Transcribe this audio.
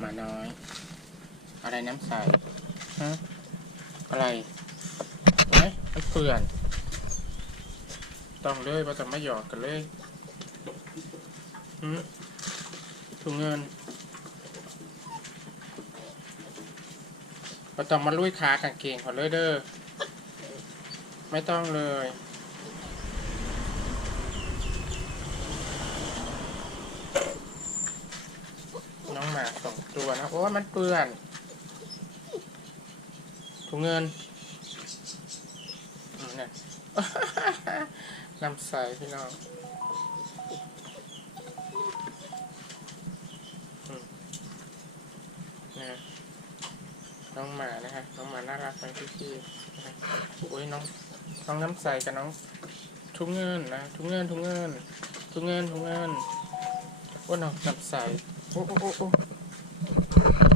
หมาน้อย อะไรน้ำใสฮะอะไรไหมมันเปื่อน ต้องเลยว่าจะไม่หยอกกันเลยหืมถุงเงินเราต้องมาลุยขากางเกงเขาเลยเด้อ ไม่ต้องเลย น้อง หมาสองตัวนะโอ้มันเปื่อนถุงเงินเนี่ยน้ำใสพี่น้องนี่ยน้องหมานะฮะน้องหมาน่ารักไปพี่ๆนะโอ้ยน้องน้องน้ำใสกับน้องถุงเงินนะถุงเงินถุงเงินถุงเงินถุงเงิน Oh, no, capsite. Oh, oh, oh, oh.